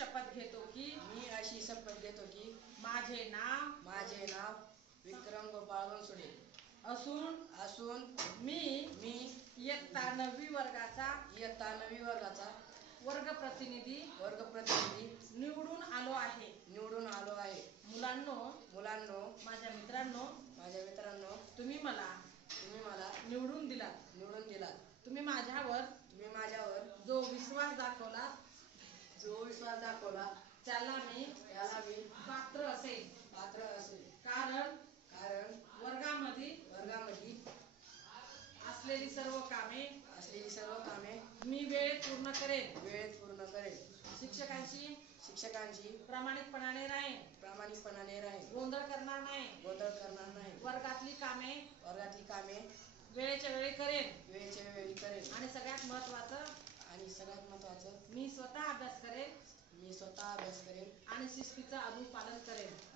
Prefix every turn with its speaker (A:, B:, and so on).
A: शपथ घेतो की
B: मी अशी शपथ घेतो की
A: माझे नाव
B: माझे नाव विक्रम गोपाळ बनसोडे.
A: असून
B: असून
A: मी
B: मी
A: इयत्ता नववी वर्गाचा
B: इयत्ता नवी वर्गाचा
A: वर्ग प्रतिनिधी
B: वर्ग प्रतिनिधी
A: निवडून आलो आहे.
B: निवडून आलो आहे.
A: मुलांनो
B: मुलांनो
A: माझ्या मित्रांनो
B: माझ्या मित्रांनो
A: तुम्ही मला
B: तुम्ही मला
A: निवडून दिलात.
B: निवडून दिलात.
A: तुम्ही माझ्यावर
B: तुम्ही माझ्यावर
A: जो विश्वास दाखवला त्याला मी
B: त्याला मी
A: पात्र असेल.
B: पात्र असेल.
A: कारण
B: कारण
A: वर्गामध्ये
B: वर्गामध्ये
A: असलेली सर्व कामे
B: असलेली सर्व कामे
A: मी वेळेत पूर्ण करेन.
B: वेळेत पूर्ण करेल
A: शिक्षकांशी
B: शिक्षकांची
A: प्रामाणिकपणाने राहीन.
B: प्रामाणिकपणाने राहील
A: गोंधळ करणार नाही.
B: गोंधळ करणार नाही.
A: वर्गातली कामे
B: वर्गातली कामे
A: वेळेच्या वेळी करेन.
B: वेळेच्या वेळी करेल
A: आणि सगळ्यात महत्वाचं
B: आणि सगळ्यात महत्वाचं
A: मी स्वतः करेन
B: मी स्वतः अभ्यास करेन
A: आणि शिस्तीचं अनुपालन करेन.